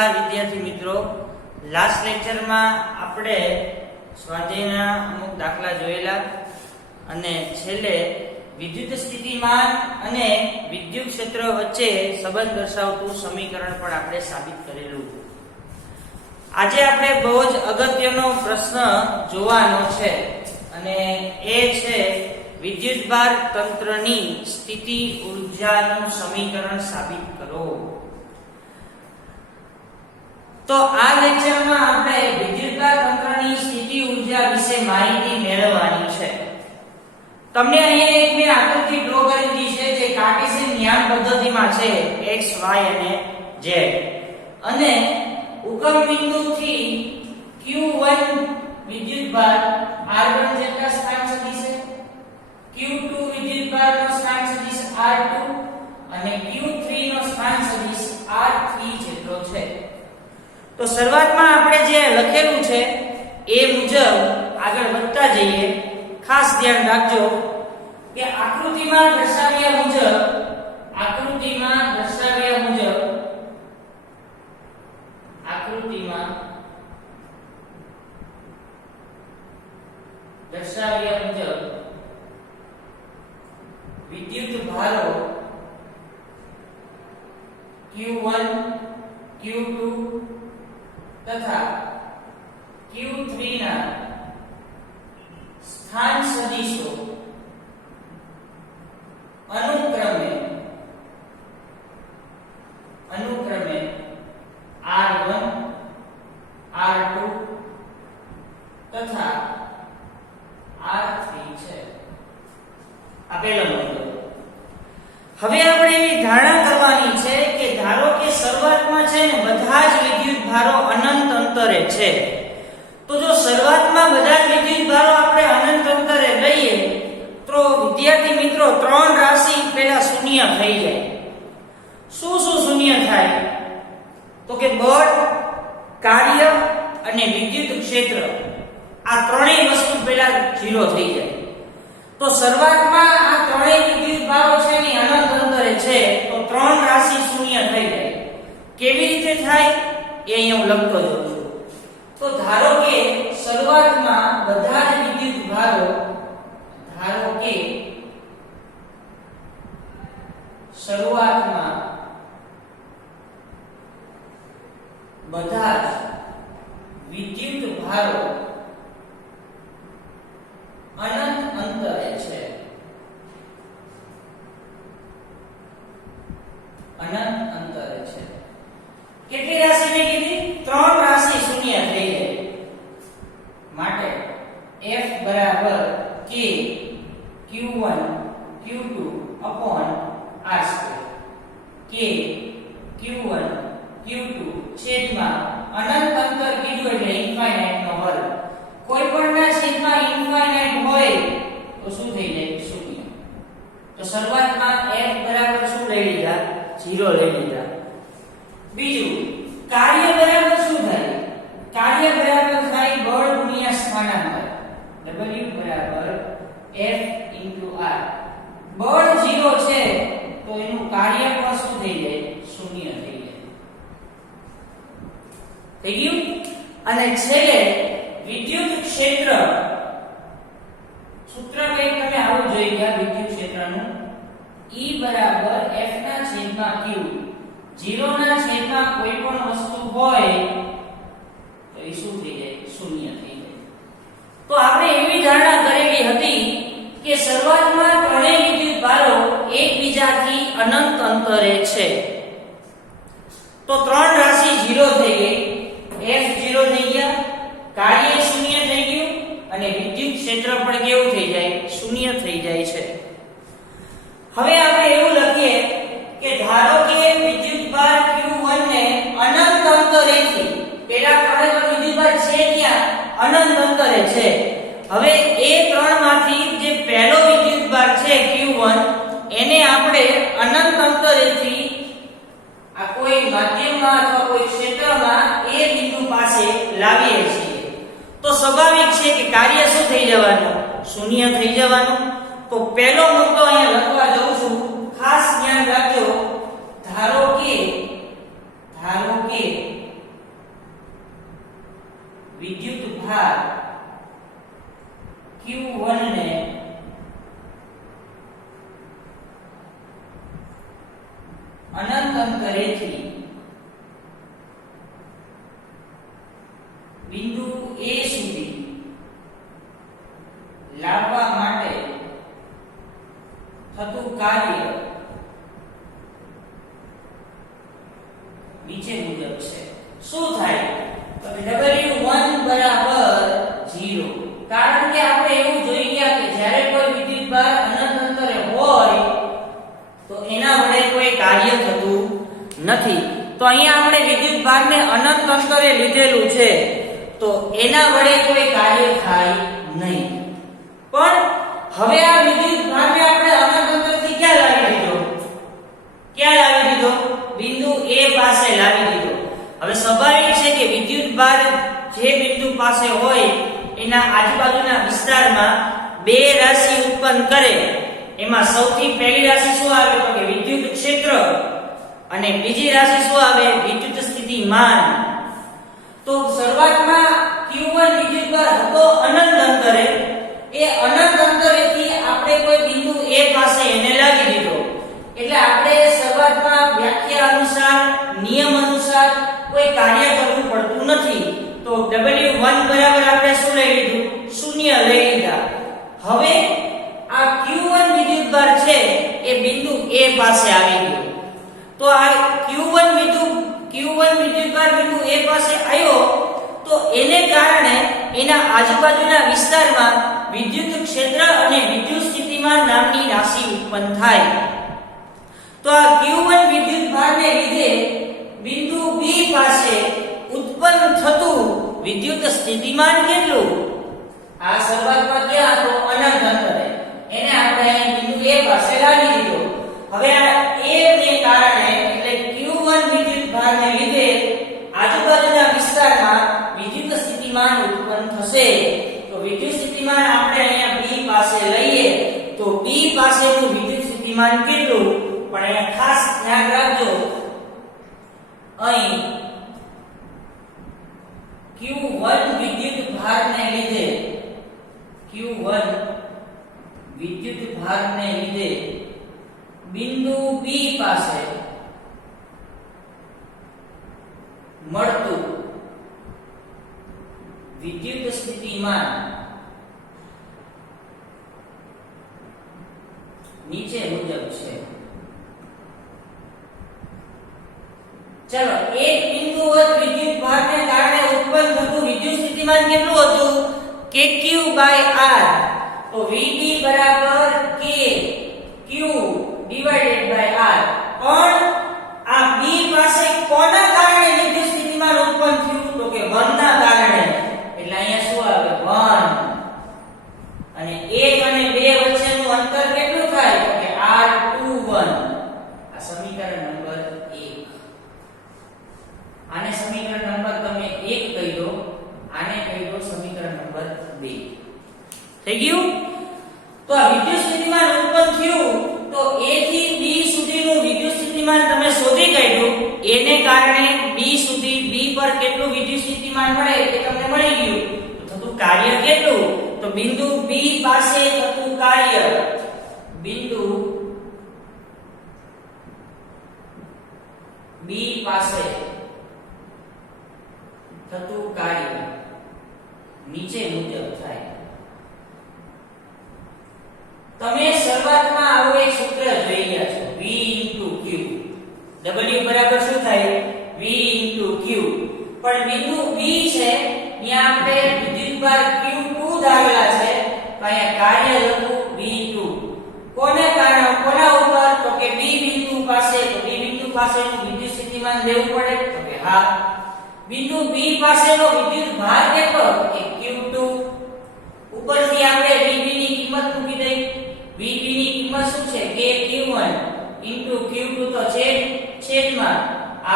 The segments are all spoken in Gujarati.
નમસ્કાર વિદ્યાર્થી મિત્રો, લાસ્ટ લેક્ચરમાં આપણે સ્વાધ્યાયના અમુક દાખલા જોયેલા અને છેલ્લે વિદ્યુત સ્થિતિમાન અને વિદ્યુત ક્ષેત્ર વચ્ચે સંબંધ દર્શાવતું સમીકરણ પણ આપણે સાબિત કરેલું. આજે આપણે બહુ જ અગત્યનો પ્રશ્ન જોવાનો છે અને એ છે વિદ્યુતભાર તંત્રની સ્થિતિ ઊર્જાનું સમીકરણ સાબિત કરો. તો આ લેક્ચરમાં આપણે વિદ્યુતભાર તંત્રની સ્થિતિ ઊર્જા વિશે માહિતી મેળવવાની છે. તમને અહીંયા એક મેં આકૃતિ ડ્રો કરેલી છે જે કાર્ટેશિયન ન્યાય પદ્ધતિમાં છે x y અને z, અને ઉગમ બિંદુથી q1 વિદ્યુતભાર r1 જેટલા સ્થાન સદિશ છે, q2 વિદ્યુતભારનો સ્થાન સદિશ r2 અને q3 નો સ્થાન સદિશ r3 જેટલો છે. તો શરૂઆતમાં આપણે જે લખેલું છે એ મુજબ આગળ વધતા જઈએ. ખાસ ધ્યાન રાખજો કે આકૃતિમાં દર્શાવ્યા મુજબ વિદ્યુત ભારો q1 q2 તથા q3 ના સ્થાન સદિશો અનુક્રમે r1 r2 તથા r3 છે. આ પહેલો મુદ્દો. હવે આપણે એવી ધારણા કરવાની છે કે ધારો કે શરૂઆતમાં છે ને બધા જ વિદ્યુત ભારો અનંત અંતરે છે. તો જો શરૂઆતમાં બધા જ વિદ્યુત ભારો આપણે અનંત અંતરે લઈએ તો વિદ્યાર્થી મિત્રો ત્રણ રાશિ પહેલા શૂન્ય થઈ જાય. શું શૂન્ય થાય? તો કે બળ, કાર્ય અને વિદ્યુત ક્ષેત્ર, આ ત્રણેય વસ્તુ પહેલા 0 થઈ જાય. તો શરૂઆતમાં આ ત્રણેય વિદ્યુત ભારો છે ને અનંત અંતરે છે તો ત્રણ રાશિ શૂન્ય થઈ જાય. કેવી રીતે થાય એ અહીંયા હું લખતો જાઉં છું. તો ધારો કે શરૂઆતમાં બધા જ વિદ્યુત ભારો અનંત અંતરે છે. કેટલી રાશિ મેં કીધી? ત્રણ રાશિ શૂન્ય થઈ જાય. માટે F બરાબર K Q1 Q2 upon R2. K Q1 Q2 છેદમાં અનંત અંતર કીધું એટલે ઇન્ફાઇનાઇટ નો વર્ગ. કોઈ પણ ના છેદમાં ઇન્ફાઇનાઇટ હોય તો શું થઈ જાય? શૂન્ય. તો શરૂઆતમાં F બરાબર શું લઈ લીધા? 0 લઈ લીધા. બીજું, કાર્ય બરાબર શું થાય? કાર્ય બરાબર થાય બળ ગુણ્યા સ્થાનાંતર. W બરાબર F * R. બળ 0 છે તો એનું કાર્ય પણ શું થઈ જાય? શૂન્ય થઈ જાય. થઈ ગયું? અને છેલ્લે વિદ્યુત ક્ષેત્ર સૂત્ર કંઈક તમે આવું જોઈ ગયા વિદ્યુત ક્ષેત્રનું. E બરાબર F ના છેદમાં Q. 0 ના છેદમાં કોઈ પણ વસ્તુ હોય તો એ શું થઈ જાય? શૂન્ય થઈ જાય. તો આપણે એવી ધારણા કરેલી હતી કે શરૂઆતમાં ત્રણેય વિદ્યુત ભારો એકબીજાથી અનંત અંતરે છે. તો ત્રણ રાશિ 0 થઈ ગઈ, F 0 થઈ ગયા, કાર્ય શૂન્ય થઈ ગયું અને વિદ્યુત ક્ષેત્ર પણ કેવું થઈ જાય? શૂન્ય થઈ જાય છે. હવે આપણે એવું લખીએ કે ધારો કે વિદ્યુતભાર Q1 ને અનંત અંતરેથી, પહેલા ખરેખર વિદ્યુતભાર છે ક્યાં? અનંત અંતરે છે. હવે એ ત્રણમાંથી જે પહેલો વિદ્યુતભાર છે Q1 એને આપણે અનંત અંતરેથી આ કોઈ માધ્યમમાં અથવા કોઈ ક્ષેત્રમાં એ બિંદુ પાસે લાવીએ છીએ. તો સ્વાભાવિક છે કે કાર્ય શું થઈ જવાનું? શૂન્ય થઈ જવાનું. તો પહેલો મુદ્દો અહીંયા લખવા જાઉં છું. ખાસ ધ્યાન રાખજો. ધારો કે ભાર Q1 ને અનંત અંતરેથી બિંદુ A સુધી લાવવા માટે થતું કાર્ય નીચે મુજબ છે. શું થાય? તો W1 બરાબર 0. કારણ કે આપણે એવું જોઈ ગયા કે જ્યારે કોઈ વિદ્યુતભાર અનંત અંતરે હોય તો એના વડે કોઈ કાર્ય થતું નથી. તો અહીંયા આપણે વિદ્યુતભારને અનંત અંતરે લીધેલું છે તો એના વડે કોઈ કાર્ય થાય નહીં. પણ હવે આ વિદ્યુતભારને આપણે અનંત અંતરથી ક્યાં લાવી દીધો? ક્યાં લાવી દીધો? બિંદુ A પાસે લાવી દીધો. હવે સ્વાભાવિક છે કે વિદ્યુતભાર જે બિંદુ પાસે હોય એના આજુબાજુના વિસ્તારમાં બે રાશિ ઉત્પન્ન કરે. એમાં સૌથી પહેલી રાશિ શું આવે? તો કે વિદ્યુત ક્ષેત્ર, અને બીજી રાશિ શું આવે? વિદ્યુત સ્થિતિમાન. તો શરૂઆતમાં Q1 વિદ્યુતભાર હતો અનંત અંતરે. એ અનંત અંતરેથી આપણે કોઈ બિંદુ A પાસે એને લાવી દીધો. એટલે આપણે શરૂઆતમાં વ્યાખ્યા અનુસાર, નિયમ અનુસાર કોઈ કાર્ય કરવું પડતું નથી. તો W1 બરાબર આપણે શું લઈ લીધું? શૂન્ય લઈ લીધા. હવે આ Q1 વિદ્યુતભાર છે એ બિંદુ A પાસે આવી ગયો. તો આ Q1 વિદ્યુતભાર બિંદુ A પાસે આવ્યો તો એને કારણે એના આજુબાજુના વિસ્તારમાં વિદ્યુત ક્ષેત્ર અને વિદ્યુત સ્થિતિમાન નામની રાશિ ઉત્પન્ન થાય. તો આ Q1 વિદ્યુતભારને લીધે બિંદુ B પાસે ઉત્પન્ન થતું વિદ્યુત સ્થિતિમાન કેટલું? આ શરૂઆતમાં ક્યાં હતો? અનંત અંતરે. એને આપણે અહીં બિંદુ A પાસે લાવી દીધો. હવે આ A ને કારણે એટલે Q1 વિદ્યુતભારને લીધે આજુબાજુના વિસ્તારમાં વિદ્યુત સ્થિતિમાન ઉત્પન્ન થશે. તો વિદ્યુત સ્થિતિમાન આપણે અહીંયા B પાસે લઈએ તો B પાસેનું વિદ્યુત સ્થિતિમાન કેટલું? પણ અહીંયા ખાસ ધ્યાન રાખજો, અહીં Q1 વિદ્યુતભારને લીધે બિંદુ B પાસે મળતું વિદ્યુત સ્થિતિમાન નીચે મુજબ છે. ચલો, એક બિંદુવત વિદ્યુતભારને કારણે ઉત્પન્ન થતું વિદ્યુત સ્થિતિમાન કેટલું હતું? KQ/R. તો VB બરાબર K Q divided by R. પણ આ B પાસે કોના કારણે વિદ્યુત સ્થિતિમાન ઉત્પન્ન થયું? તો કે 1 ના કારણે. એટલે અહીંયા શું આવે? 1. અને 1 અને 2 વચ્ચેનું અંતર કેટલું થાય? તો કે R21. આ સમીકરણ નંબર 1. આને સમીકરણ નંબર તમે 1 કહી દો, આને કહી દો સમીકરણ નંબર 2. થઈ ગયું? તો આ વિદ્યુત સ્થિતિમાન ઉત્પન્ન થયું તો A થી B સુધીનું વિદ્યુત સ્થિતિમાન તમે શોધી કાઢ્યું. A ને કારણે B સુધી B પર કેટલું વિદ્યુત સ્થિતિમાન મળે એ તમને મળી ગયું. તો થતું કાર્ય કેટલું? તો બિંદુ B પાસે થતું કાર્ય, બિંદુ B પાસે થતું કાર્ય નીચે મુજબ થાય. તમે શરૂઆતમાં આવું એક સૂત્ર જોઈ ગયા છો, V * Q. W બરાબર શું થાય? V * Q. પણ બિંદુ B છે ત્યાં આપણે વિદ્યુતભાર Q2 ધારેલા છે, તો અહીંયા કાર્ય લખું V2. કોને કારણે? કોના ઉપર? તો કે B બિંદુ પાસે. તો B બિંદુ પાસેનું વિદ્યુત સ્થિતિમાન લેવું પડે. તો કે હા. બિંદુ B પાસેનો વિદ્યુતભાર કેટલો? કે Q2. ઉપરથી આપણે VB ની કિંમત મૂકી દઈએ. VB ની કિંમત શું છે? કે Q1 * Q2 તો છેદમાં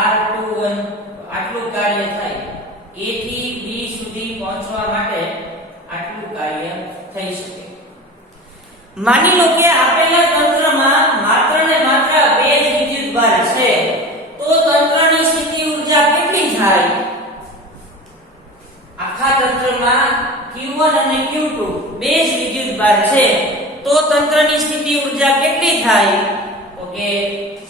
R21. આટલું કાર્ય થાય. A થી B સુધી પહોંચવા માટે આટલું કાર્ય થઈ શકે. માની લો કે આપેલા તંત્રમાં માત્ર ને માત્ર 2 જ વિદ્યુતભાર છે, તો તંત્રની સ્થિતિ ઊર્જા કેટલી થાય? આખા તંત્રમાં Q2 બે જ વિદ્યુતભાર છે તો તંત્રની સ્થિતિ ઊર્જા કેટલી થાય? તો કે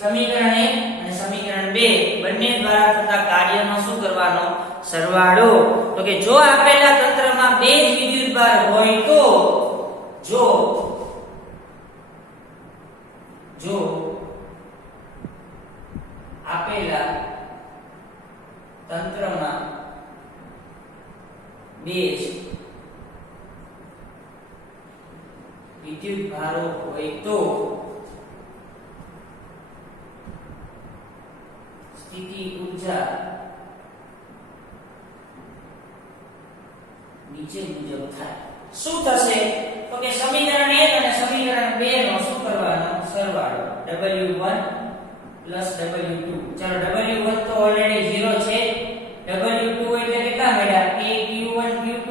સમીકરણ 1 અને સમીકરણ 2 બંને દ્વારા થતા કાર્યનો શું કરવાનો? સરવાળો. તો કે જો આપેલા તંત્રમાં બે જ વિદ્યુતભાર હોય તો જો આપેલા તંત્રમાં બે જ વિદ્યુતભારો હોય તો સ્થિતિ ઊર્જા નીચે મુજબ થાય. શું થશે? તો કે સમીકરણ 1 અને સમીકરણ 2 નો શું કરવાનો? સરવાળો. W1 W2. ચાલો W1 તો ઓલરેડી 0 છે. W2 એટલે કેટલા મળ્યા? K Q1 Q2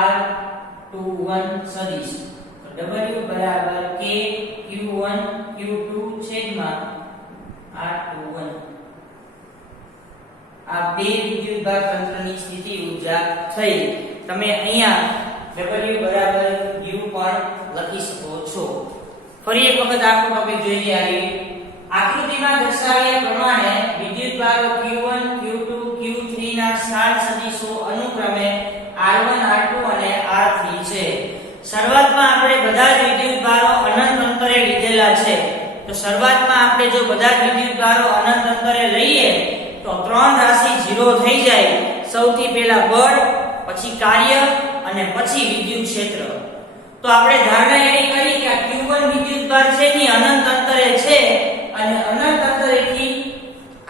R21 સદિશ. તો W બરાબર K Q1 Q2 છેદમાં R21. આ બે વિદ્યુતભાર તંત્રની સ્થિતિ ઊર્જા થઈ. તમે અહીંયા W બરાબર U પણ લખી શકો છો. ફરી એક વખત આખો ટોપિક જોઈ લઈએ. આકૃતિમાં દર્શાવ્યા પ્રમાણે વિદ્યુતભારો Q1 Q2 Q3 ના સ્થાન સદિશો અનુક્રમે R1 R2 અને R3 છે. શરૂઆતમાં આપણે બધા જ વિદ્યુતભારો અનંત અંતરે લીધેલા છે. તો શરૂઆતમાં આપણે જો બધા જ વિદ્યુતભારો અનંત અંતરે લઈએ તો ત્રણ રાશિ 0 થઈ જાય. સૌથી પહેલા બળ, પછી કાર્ય અને પછી વિદ્યુત ક્ષેત્ર. તો આપણે ધારણા એવી કરી કે આ Q1 વિદ્યુતભાર છે ની અનંત અંતરે છે અને અનંત અંતરેથી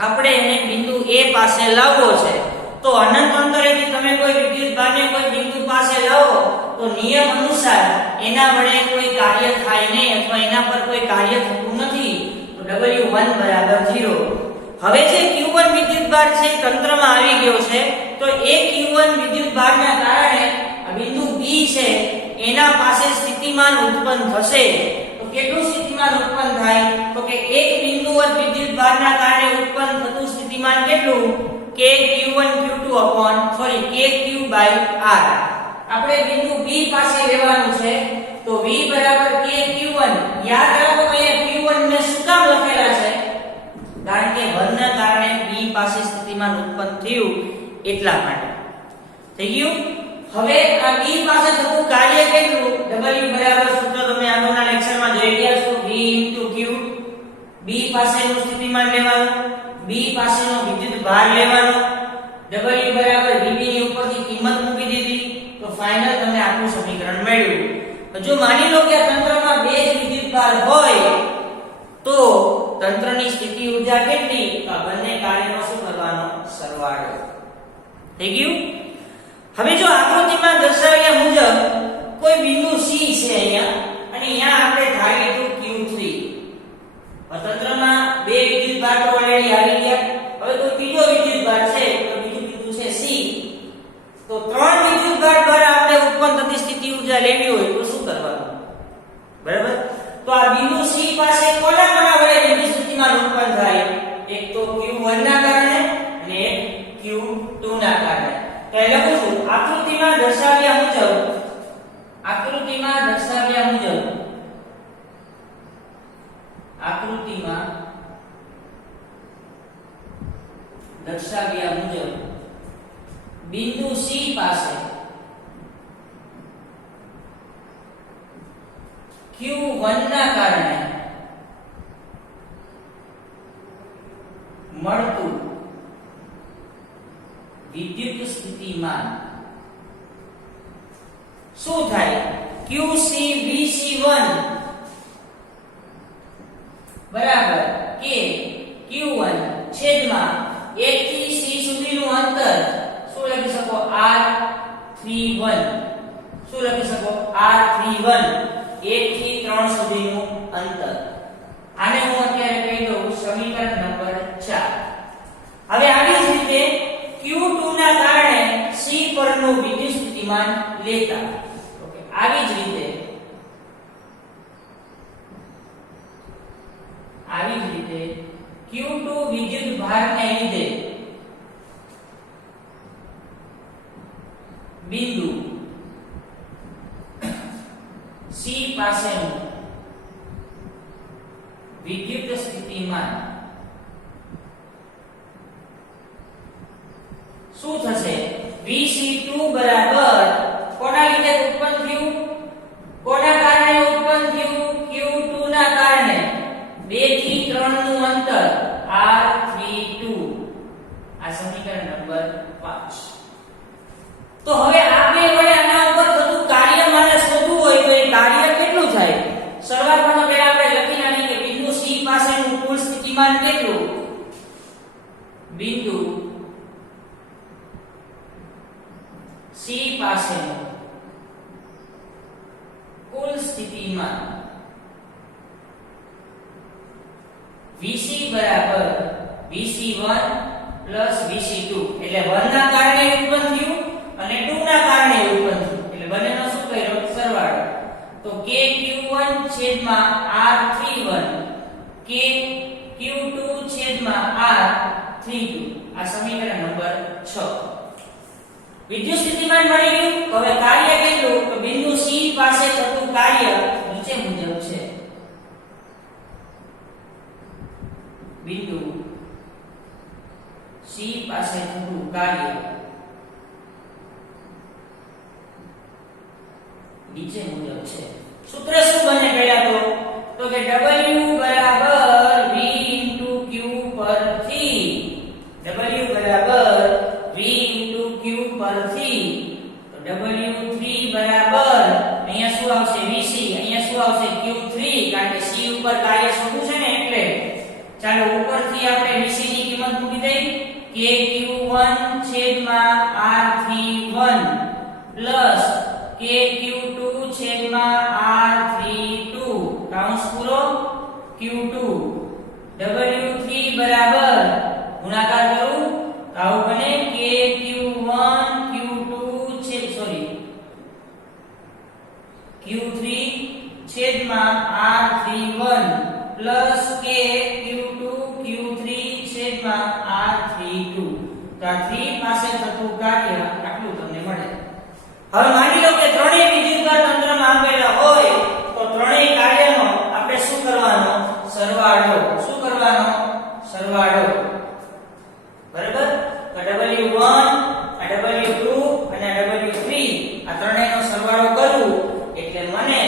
આપણે એને બિંદુ A પાસે લાવવો છે. તો અનંત અંતરેથી તમે કોઈ વિદ્યુતભારને કોઈ બિંદુ પાસે લાવો તો નિયમ અનુસાર એના વડે કોઈ કાર્ય થાય નહીં અથવા એના પર કોઈ કાર્ય થતું નથી. તો W1 બરાબર 0. હવે જે Q1 વિદ્યુતભાર છે તંત્રમાં આવી ગયો છે તો એ Q1 વિદ્યુતભારના કારણે આ બિંદુ B છે એના પાસે સ્થિતિમાન ઉત્પન્ન થશે. તો કેટલું સ્થિતિમાન ઉત્પન્ન થાય? તો કે એક બિંદુવત વિદ્યુતભારના કારણે ઉત્પન્ન થતું સ્થિતિમાન કેટલું? K Q1 Q2 KQ/R. આપણે બિંદુ B પાસે લેવાનું છે. તો V બરાબર K Q1. યાદ રાખો અહીંયા Q1 ને શું કામ લખેલા છે? કારણ કે બળના કારણે B પાસે સ્થિતિમાન ઉત્પન્ન થયું એટલા માટે. થઈ ગયું? હવે આ B પાસે થતું કાર્ય કેટલું? W બરાબર સૂત્ર તમે આગળના લેક્ચરમાં જોઈ ગયા છો. V * Q. B પાસેનું સ્થિતિમાન લેવાનું, B પાસેનો વિદ્યુતભાર લેવાનો. W બરાબર VB ની ઉપરથી કિંમત મૂકી દીધી તો ફાઇનલ તમને આખું સમીકરણ મળ્યું. તો જો માની લો કે આ તંત્રમાં બે જ વિદ્યુતભાર હોય તો તંત્રની સ્થિતિ ઊર્જા કેટલી? તો આ બંને કાર્યનો શું કરવાનો? સરવાળો. થઈ ગયું? હવે જો આકૃતિમાં દર્શાવ્યા મુજબ કોઈ બિંદુ C છે અહીંયા અને અહીંયા આપણે ધારીએ તો Q3. તંત્રમાં બે વિદ્યુતભાર તો ઓલરેડી આવી ગયા. હવે કોઈ ત્રીજો વિદ્યુતભાર છે તો બીજું બિંદુ છે C. તો ત્રણ વિદ્યુતભાર દ્વારા આપણે ઉત્પન્ન થતી સ્થિતિ ઊર્જા લેવી હોય તો શું કરવાનું? બરાબર? તો આ બિંદુ C પાસે કોના વડે વિદ્યુત સ્થિતિમાન ઉત્પન્ન થાય? એક તો Q1 ના કારણે અને એક Q2 ના કારણે. તો એ લખું છું આકૃતિમાં દર્શાવ્યા મુજબ બિંદુ C પાસે Q1 ના કારણે મળતું વિદ્યુત સ્થિતિમાન શું થાય? QCVC1 બરાબર K Q1 છેદમાં 1 થી C સુધીનું અંતર શું લખી શકો? R31. શું લખી શકો? R31. 1 થી 3 સુધીનું અંતર. આને હું અત્યારે કહી દઉં સમીકરણ નંબર 4. હવે આવી જ રીતે Q2 ના કારણે C પરનું વિદ્યુત સ્થિતિમાન લેતા. ઓકે, આવી જ રીતે Q2 વિદ્યુત ભારને લીધે બિંદુ પાસેનું વિદ્યુત સ્થિતિમાન શું થશે? Vc2 બરાબર કોના લીધે ઉત્પન્ન થયું? કોના કારણે ઉત્પન્ન થયું? Q2 ના કારણે 2 થી 3 નું અંતર R32 આ સમીકરણ નંબર 5. તો હવે આ બે વડે આના ઉપર થતું કાર્ય મારે શોધવું હોય તો એ કાર્ય કેટલું થાય? શરૂઆતમાં પહેલા આપણે લખી નાખીએ કે બિંદુ C પાસેનું કુલ સ્થિતિમાન કેટલું? બિંદુ C પાસેનું કુલ સ્થિતિમાન Vc બરાબર Vc1 Vc2 એટલે 1 ના કારણે ઉત્પન્ન થયું અને 2 ના કારણે ઉત્પન્ન થયું એટલે બંનેનો શું કર્યો? સરવાળો. તો kq1 છેદમાં r31 kq2 છેદમાં r32 આ સમીકરણ નંબર 6. વિદ્યુત સ્થિતિમાન મળી ગયું. હવે કાર્ય કેટલું? તો બિંદુ C પાસે થતું કાર્ય નીચે મુજબ છે. બિંદુ C પાસે થતું કાર્ય નીચે મુજબ છે. સૂત્ર શું બને પહેલા તો કે W બરાબર V * Q પરથી W બરાબર V * Q પરથી તો W3 બરાબર અહીંયા શું આવશે? Vc. અહીંયા શું આવશે? Q3 કારણ કે C ઉપર કાર્ય શોધવું છે ને એટલે. ચાલો ઉપરથી આપણે Vc ની કિંમત મૂકી દઈએ. kq1 છેદમાં r31 પ્લસ kq2 છેદમાં r32 કૌંસ પૂરો q2 w3 બરાબર ગુણાકાર કરું તો આવું બને kq1 q2 q3 છેદમાં r31 પ્લસ kq2 q3 છેદમાં r32 તો આ 3 પાસે થતું કાર્ય આટલું તમને મળે. હવે માની લો કે ત્રણેય વિદ્યુતભાર તંત્રમાં આપેલા હોય તો ત્રણેય કાર્યનો આપણે શું કરવાનો? સરવાળો. શું કરવાનો? સરવાળો. બરાબર? તો W1 આ W2 અને W3 આ ત્રણેયનો સરવાળો કરું એટલે મને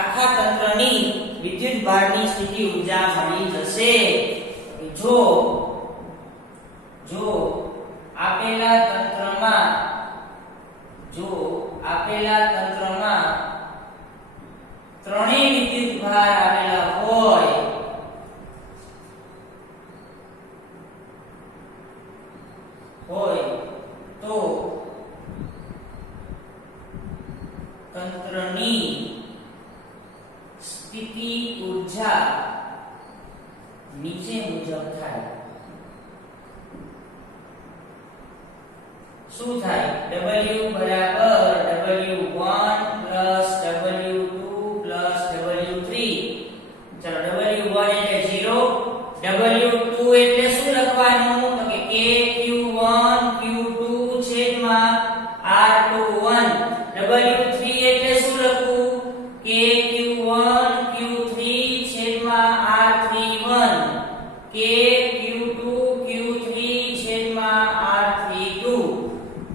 આખા તંત્રની વિદ્યુતભારની સ્થિતિ ઊર્જા મળી જશે. જો આપેલા તંત્રમાં ત્રણેય વિદ્યુતભાર આવેલા હોય તો તંત્રની સ્થિતિ ઊર્જા નીચે મુજબ થાય. શું થાય? W બરાબર W1 plus W2 plus W3. ચલો W1 એટલે 0, W2 એટલે શું લખવાનું? તો કે kq1 q2 છેદમાં r21. W3 એટલે શું લખું? kq1 q3 છેદમાં r31 kq2 q3 છેદમાં r32.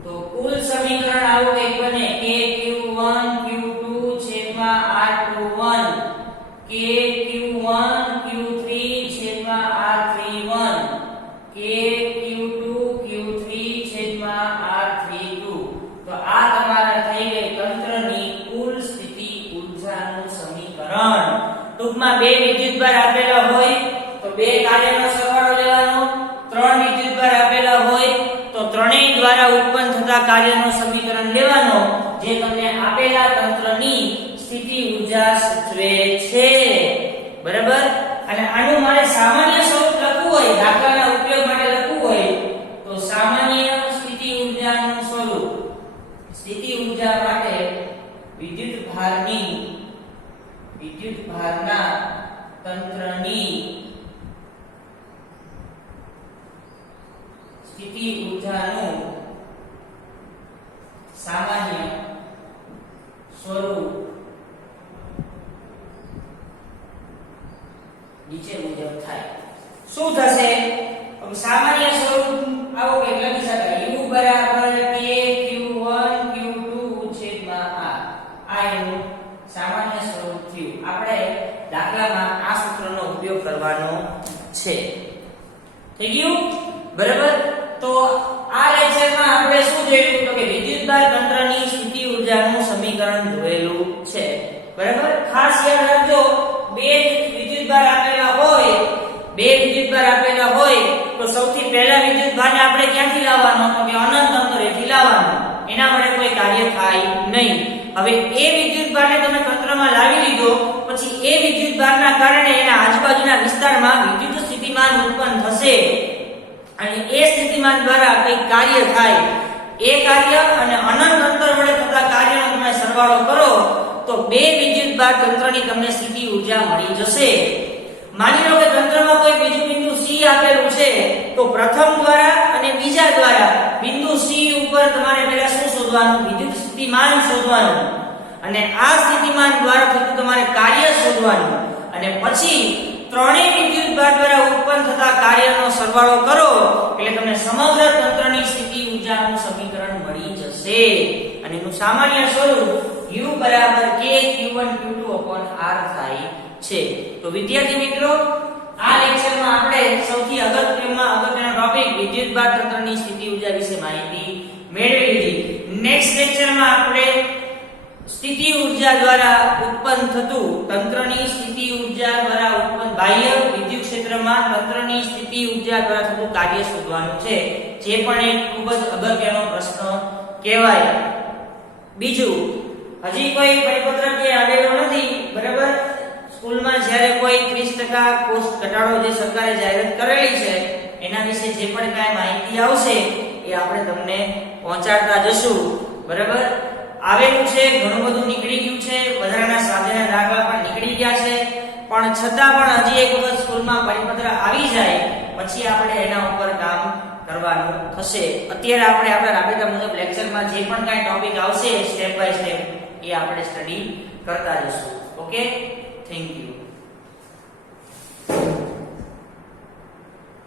તો કુલ સમીકરણ આવું કંઈક બને kq1 q2 છેદમાં r21 kq1 q3 છેદમાં r31 kq2 q3 છેદમાં r32. તો આ તમારા થઈ ગઈ તંત્રની કુલ સ્થિતિ ઊર્જાનું સમીકરણ. ટૂંકમાં બે વિદ્યુતભાર આપેલા હોય તો બે કાર્યનો સરવાળો લેવાનો, ત્રણ વિદ્યુતભાર આપેલા હોય તો ત્રણેય દ્વારા ઉત્પન્ન થતા કાર્યનો સમીકરણ લેવાનો જે તમને આપેલા તંત્રની સ્થિતિ ઊર્જા સૂચવે છે. બરાબર? અને આનું મારે સામાન્ય સ્વરૂપ લખવું હોય, દાખલાના ઉપયોગ માટે લખવું હોય તો સામાન્ય સ્થિતિ ઊર્જાનું સ્વરૂપ સ્થિતિ ઊર્જા માટે વિદ્યુતભારના તંત્રની સ્થિતિ ઊર્જાનું સામાન્ય સ્વરૂપ નીચે મુજબ થાય. શું થશે? હવે સામાન્ય સ્વરૂપ આવો કંઈક લખી શકાય. u બરાબર k q1 q2 છેદમાં r. આ એનું સામાન્ય સ્વરૂપ થયું. આપણે દાખલામાં આ સૂત્રનો ઉપયોગ કરવાનો છે. થઈ ગયું? બરાબર. તો આ લેક્ચરમાં આપણે શું જોયું? તો કે વિદ્યુતભાર તંત્રની સ્થિતિ ઊર્જાનું સમીકરણ જોયેલું છે. બરાબર. ખાસ યાદ રાખજો, બે વિદ્યુતભાર આપેલા હોય તો સૌથી પહેલા વિદ્યુતભારને આપણે ક્યાંથી લાવવાનો? તો કે અનંત અંતરેથી લાવવાનો. એના વડે કોઈ કાર્ય થાય નહીં. હવે એ વિદ્યુતભારને તમે તંત્રમાં લાવી દીધો પછી એ વિદ્યુતભારના કારણે એના આજુબાજુના વિસ્તારમાં વિદ્યુત સ્થિતિમાન ઉત્પન્ન થશે અને એ સ્થિતિમાન દ્વારા કંઈક કાર્ય થાય. એ કાર્ય અને અનંત અંતર વડે થતા કાર્યનો તમે સરવાળો કરો તો બે વિદ્યુતભાર તંત્રની તમને સ્થિતિ ઊર્જા મળી જશે. માની લો કે તંત્રમાં કોઈ બીજું બિંદુ C આપેલું છે તો પ્રથમ દ્વારા અને બીજા દ્વારા બિંદુ C ઉપર તમારે પહેલા શું શોધવાનું? વિદ્યુત સ્થિતિમાન શોધવાનું અને આ સ્થિતિમાન દ્વારા થતું તમારે કાર્ય શોધવાનું અને પછી ત્રણેય વિદ્યુતભાર દ્વારા ઉત્પન્ન થતા કાર્યનો સરવાળો કરો એટલે તમને સમગ્ર તંત્રની સ્થિતિ ઊર્જાનું સમીકરણ મળી જશે અને એનું સામાન્ય સ્વરૂપ u બરાબર k q1 q2 r થાય છે. તો વિદ્યાર્થી મિત્રો, આ લેક્ચરમાં આપણે સૌથી અગત્યનો ટોપિક વિદ્યુતભાર તંત્રની સ્થિતિ ઊર્જા વિશે માહિતી મેળવી લીધી. નેક્સ્ટ લેક્ચરમાં આપણે સ્થિતિ ઊર્જા દ્વારા ઉત્પન્ન થતું તંત્રની સ્થિતિ ઊર્જા દ્વારા ઉત્પન્ન બાહ્ય વિદ્યુત ક્ષેત્રમાં તંત્રની સ્થિતિ ઊર્જા દ્વારા થતું કાર્ય શોધવાનું છે, જે પણ એક ખૂબ જ અગત્યનો પ્રશ્ન કહેવાય. બીજું, હજી કોઈ પરિપત્ર કે આવેલો નથી. બરાબર. સ્કૂલમાં જ્યારે કોઈ 30% કોસ્ટ ઘટાડો જે સરકારે જાહેરાત કરેલી છે એના વિશે જે પણ કાંઈ માહિતી આવશે એ આપણે તમને પહોંચાડતા જશું. બરાબર. આવેલું છે, ઘણું બધું નીકળી ગયું છે, વધારાના સ્વાધ્યાયના દાખલા પણ નીકળી ગયા છે, પણ છતાં પણ હજી એક વખત સ્કૂલમાં પરિપત્ર આવી જાય પછી આપણે એના ઉપર કામ કરવાનું થશે. અત્યારે આપણે આપણા રાબેતા મુજબ લેક્ચરમાં જે પણ કાંઈ ટોપિક આવશે સ્ટેપ બાય સ્ટેપ એ આપણે સ્ટડી કરતા જશું. Okay, thank you.